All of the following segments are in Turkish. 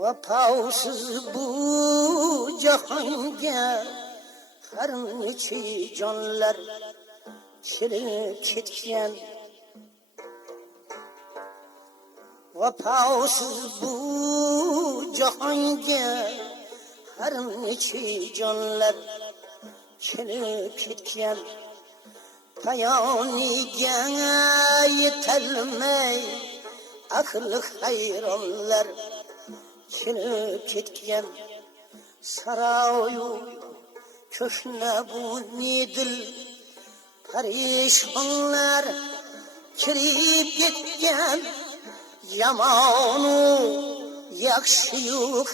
Vafosuz bu jahonga har necha jonlar kirib ketgan. Vafosuz bu jahonga har necha jonlar kirib ketgan. Payoniga yetolmay aqli hayronlar kirib ketgan. Saroyu ko'hna bu nedil parishonlar kirib ketgan. Yamonu yaxshi yo'q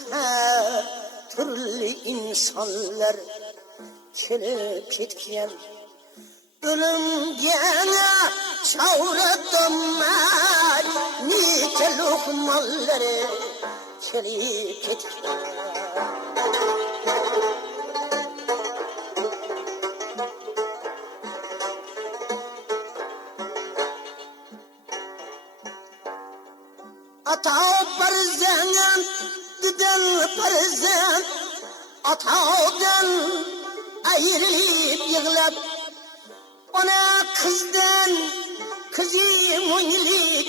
turli insonlar kirib ketgan. Ölümge çavratamay nice lokmaları kirib ketgan. Ata farzand, didel farzand, atadan ayrılıp yığılab, ona kızdan kızı mu'nlik,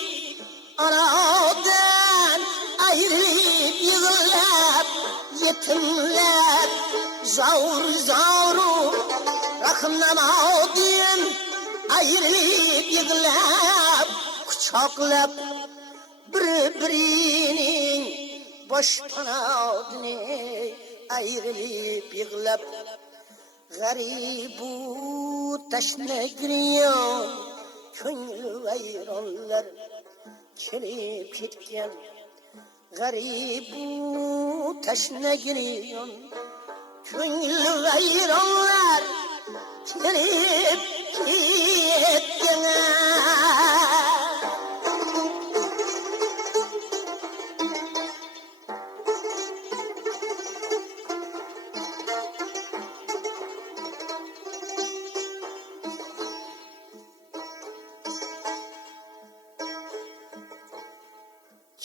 anadan ayrılıp yığılab, yetimler zavur zavru rahmnamadan ayrılıp yığılab, kuchoqlab bir-birinin boshpanasini ayrılıp yığılab, g'aribu tashna giryon ko'ngli vayronlar kirib ketgan. G'aribu tashna giryon ko'ngli vayronlar kirib ketgan.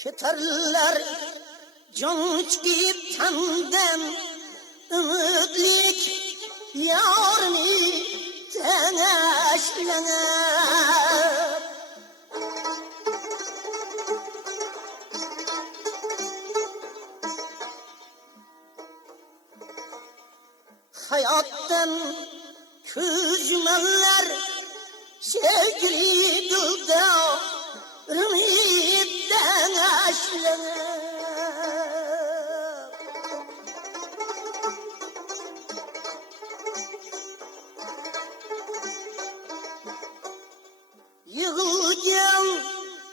Ketarlar can çıkıp tandan ümidlik yarını teneşlenir. Hayattan küzmeler sevgili dilde ümitten aşlanır. Yığılgan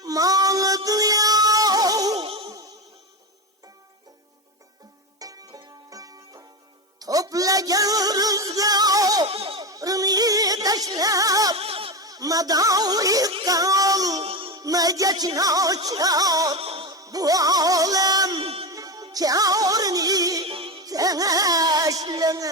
malı duyuyor, toplagan rızgârını taşlap, madavi kal mecetine açar. Bu alem kârını teneşlenir.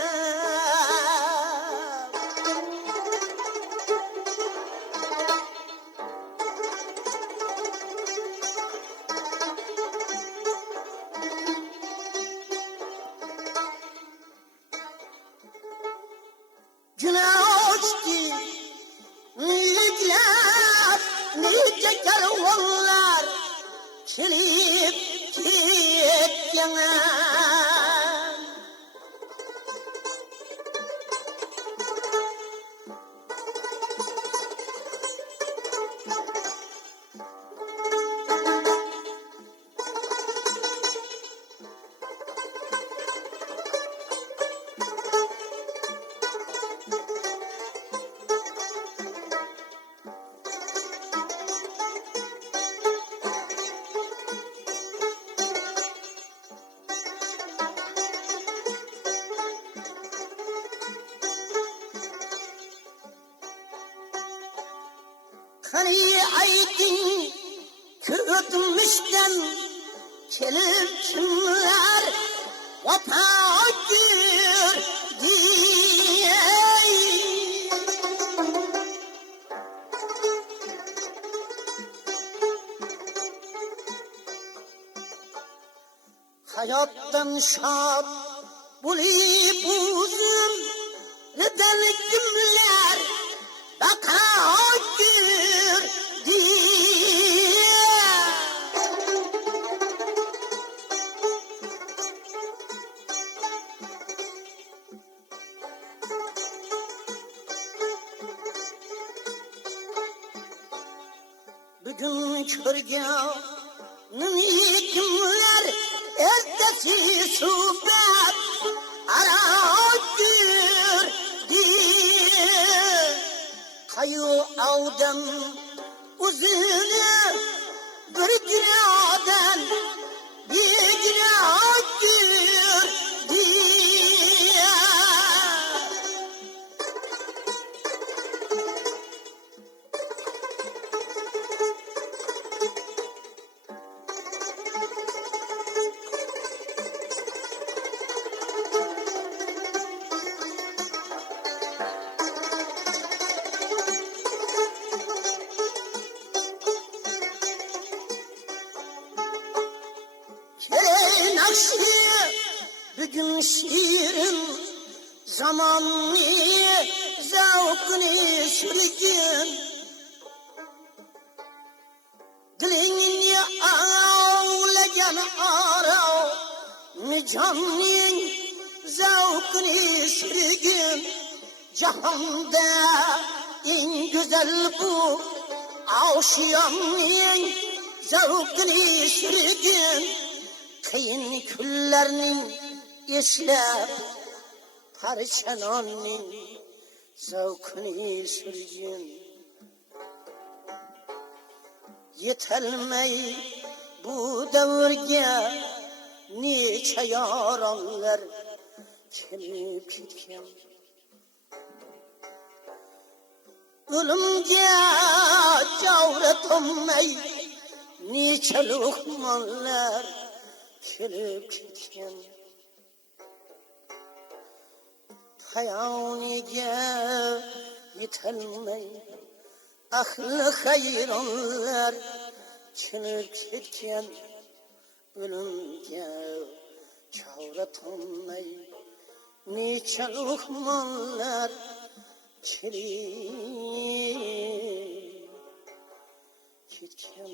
Günah açtı niceler, nice kervanlar kirib ketgan. Hani aydın kötmüşten kelip kimler vapadır diye. hayotdan shod bo'lib o'zim ridan kimlar baqodir diye. Bugün körgünün kimler ertesi suhbet aradır diye. Kayu avdan uzunu bir günadan bir günahtır diye. Nakşi bugün şiirin zamanı zavkını sürgün. Dilini ağlayan arav micanın zavkını sürgün. Cahanda en güzel bu aşiyanın zavkını sürgün. Kıyın küllerinin eslep parçananın zavkını sürgün. Yetelmey bu devirge neçe yaranlar kelip gitken. Ölümge cavretomey neçe lokmanlar kelip gitken. Hayoniga yetelmey ahli hayronlar kelip gitken. Ölümge cavretomey neçe lokmanlar kelip gitken.